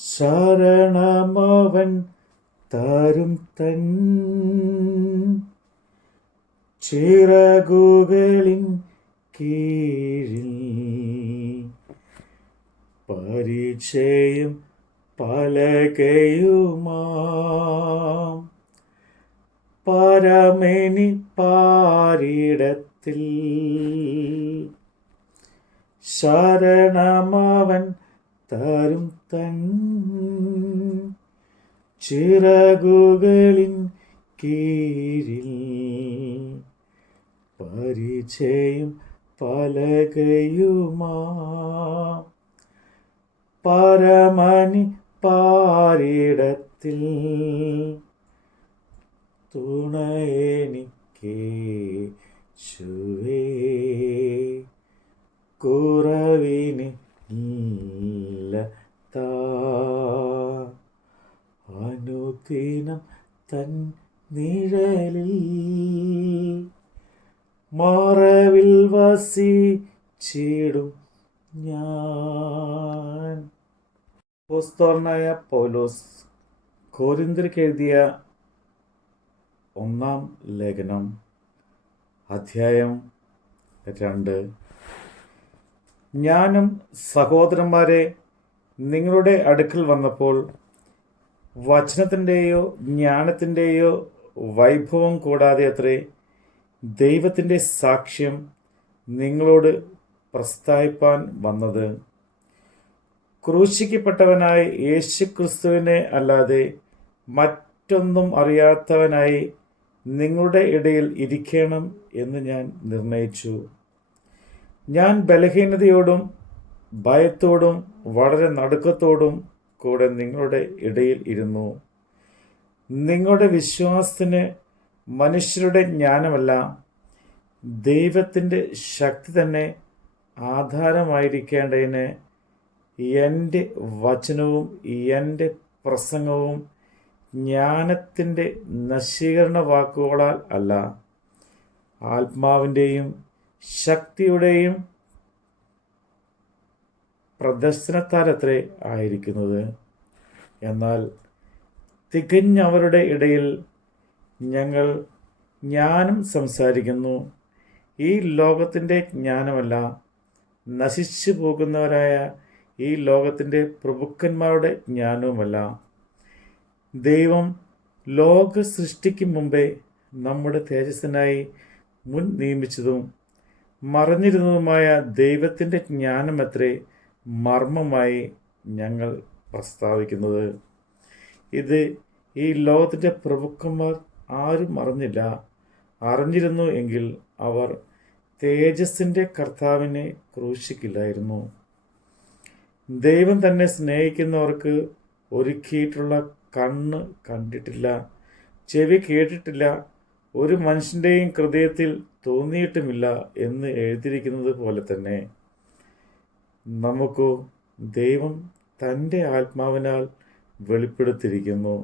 ശരണമവൻ തരും തൻ ചിറകുകളിൻ കീഴിൽ. പരിചയം പലകയുമാം പരമേനി പാരിടത്തിൽ. ശരണമവൻ തരും തൻ ചിറകുകളിൻ കീഴിൽ. പരിചയം പലകയുമാം പരമനി പാരിടത്തിൽ. തുണയെനിക്കേശുവേ, കുറവിന് ഇല്ലതാ. അനുദിനം തൻ നിഴലിൽ മറവിൽ വസിച്ചിടും ഞാൻ. അപ്പോസ്തലനായ പൗലോസ് കൊരിന്ത്യർക്ക് എഴുതിയ 1 ലേഖനം അധ്യായം 2. ഞാനും സഹോദരന്മാരെ നിങ്ങളുടെ അടുക്കൽ വന്നപ്പോൾ വചനത്തിൻ്റെയോ ജ്ഞാനത്തിൻ്റെയോ വൈഭവം കൂടാതെ അത്രേ ദൈവത്തിൻ്റെ സാക്ഷ്യം നിങ്ങളോട് പ്രസ്താവിപ്പാൻ വന്നത്. ക്രൂശിക്കപ്പെട്ടവനായ യേശുക്രിസ്തുവിനെ അല്ലാതെ മറ്റൊന്നും അറിയാത്തവനായി നിങ്ങളുടെ ഇടയിൽ ഇരിക്കണം എന്ന് ഞാൻ നിർണയിച്ചു. ഞാൻ ബലഹീനതയോടും ഭയത്തോടും വളരെ നടുക്കത്തോടും കൂടെ നിങ്ങളുടെ ഇടയിൽ ഇരുന്നു. നിങ്ങളുടെ വിശ്വാസത്തിന് മനുഷ്യരുടെ ജ്ഞാനമല്ല, ദൈവത്തിൻ്റെ ശക്തി തന്നെ ആധാരമായിരിക്കേണ്ടതിന് എൻ്റെ വചനവും എൻ്റെ പ്രസംഗവും ജ്ഞാനത്തിൻ്റെ നശീകരണ വാക്കുകളാൽ അല്ല, ആത്മാവിൻ്റെയും ശക്തിയുടെയും പ്രദർശനത്താലത്രേ ആയിരിക്കുന്നത്. എന്നാൽ തികഞ്ഞവരുടെ ഇടയിൽ ഞങ്ങൾ ജ്ഞാനം സംസാരിക്കുന്നു, ഈ ലോകത്തിൻ്റെ ജ്ഞാനമല്ല, നശിച്ചു പോകുന്നവരായ ഈ ലോകത്തിൻ്റെ പ്രഭുക്കന്മാരുടെ ജ്ഞാനവുമല്ല. ദൈവം ലോക സൃഷ്ടിക്ക് മുമ്പേ നമ്മുടെ തേജസ്സിനായി മുൻ നിയമിച്ചതും മറഞ്ഞിരുന്നതുമായ ദൈവത്തിൻ്റെ ജ്ഞാനമത്രേ മർമ്മമായി ഞങ്ങൾ പ്രസ്താവിക്കുന്നത്. ഇത് ഈ ലോകത്തിൻ്റെ പ്രഭുക്കന്മാർ ആരും അറിഞ്ഞില്ല. അറിഞ്ഞിരുന്നു എങ്കിൽ അവർ തേജസ്സിൻ്റെ കർത്താവിനെ ക്രൂശിക്കില്ലായിരുന്നു. ദൈവം തന്നെ സ്നേഹിക്കുന്നവർക്ക് ഒരുക്കിയിട്ടുള്ള കണ്ണ് കണ്ടിട്ടില്ല, ചെവി കേട്ടിട്ടില്ല, ഒരു മനുഷ്യൻ്റെയും ഹൃദയത്തിൽ തോന്നിയിട്ടുമില്ല എന്ന് എഴുതിയിരിക്കുന്നത് പോലെ തന്നെ നമുക്ക് ദൈവം തൻ്റെ ആത്മാവിനാൽ വെളിപ്പെടുത്തിയിരിക്കുന്നു.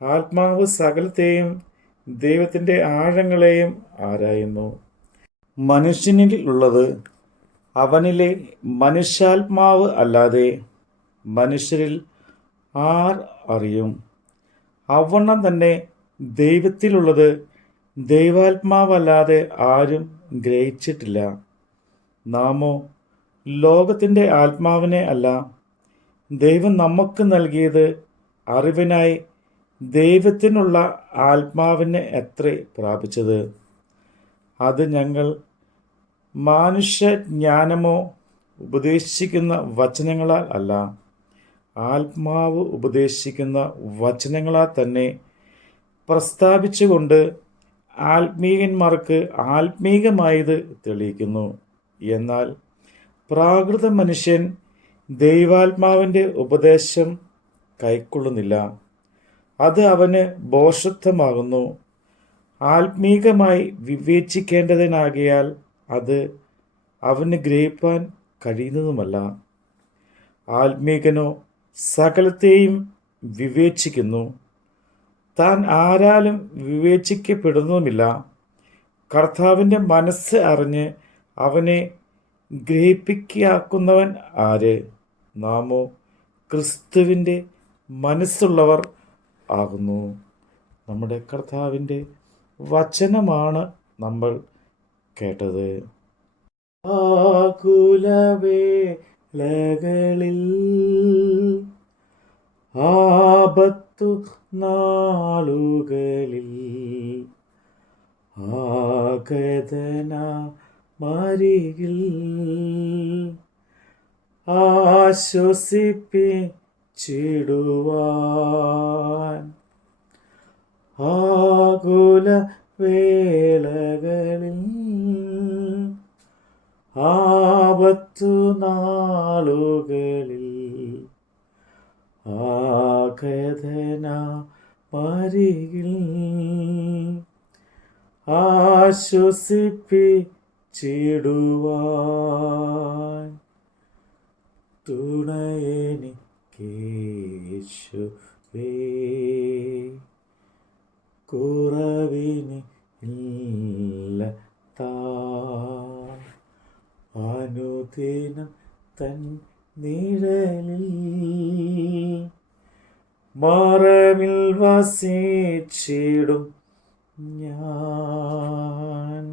ആത്മാവ് സകലത്തെയും ദൈവത്തിൻ്റെ ആഴങ്ങളെയും ആരായുന്നു. മനുഷ്യനിൽ ഉള്ളത് അവനിലെ മനുഷ്യാത്മാവ് അല്ലാതെ മനുഷ്യരിൽ ആർ അറിയും? അവണ്ണം തന്നെ ദൈവത്തിലുള്ളത് ദൈവാത്മാവല്ലാതെ ആരും ഗ്രഹിച്ചിട്ടില്ല. നാമോ ലോകത്തിൻ്റെ ആത്മാവിനെ അല്ല, ദൈവം നമുക്ക് നൽകിയത് അറിവിനായി ദൈവത്തിനുള്ള ആത്മാവിനെ അത്രേ പ്രാപിച്ചത്. അത് ഞങ്ങൾ മനുഷ്യജ്ഞാനമോ ഉപദേശിക്കുന്ന വചനങ്ങളാൽ അല്ല, ആത്മാവ് ഉപദേശിക്കുന്ന വചനങ്ങളാൽ തന്നെ പ്രസ്താവിച്ചുകൊണ്ട് ആത്മീയന്മാർക്ക് ആത്മീകമായത് തെളിയിക്കുന്നു. എന്നാൽ പ്രാകൃത മനുഷ്യൻ ദൈവാത്മാവിൻ്റെ ഉപദേശം കൈക്കൊള്ളുന്നില്ല, അത് അവന് ഭോഷത്വമാകുന്നു. ആത്മീകമായി വിവേചിക്കേണ്ടതിനാകിയാൽ അത് അവന് ഗ്രഹിപ്പാൻ കഴിയുന്നതുമല്ല. ആത്മീകനോ സകലത്തെയും വിവേചിക്കുന്നു, താൻ ആരാലും വിവേചിക്കപ്പെടുന്നതുമില്ല. കർത്താവിൻ്റെ മനസ്സ് അറിഞ്ഞ് അവനെ ഗ്രഹിപ്പിക്കാക്കുന്നവൻ ആര്? നാമോ ക്രിസ്തുവിൻ്റെ മനസ്സുള്ളവർ ആകുന്നു. നമ്മുടെ കർത്താവിൻ്റെ വചനമാണ് നമ്മൾ കേട്ടത്. ആകുലവേളകളിൽ ആപത്തു നാളുകളിൽ ആഗതനാമരികിൽ ആശ്വസിപ്പിച്ചിടുവാൻ ആകുല വേളകളിൽ ആപത്തു നാളുകളിൽ ആഗതനാമരികിൽ ആശ്വസിപ്പിച്ചിടുവാൻ തുണയെനിക്കേശുവേ, കുറവിന് ഇല്ല അനുദിനം തൻ നിഴലിൽ മറവിൽ വസിച്ചിടും ഞാൻ.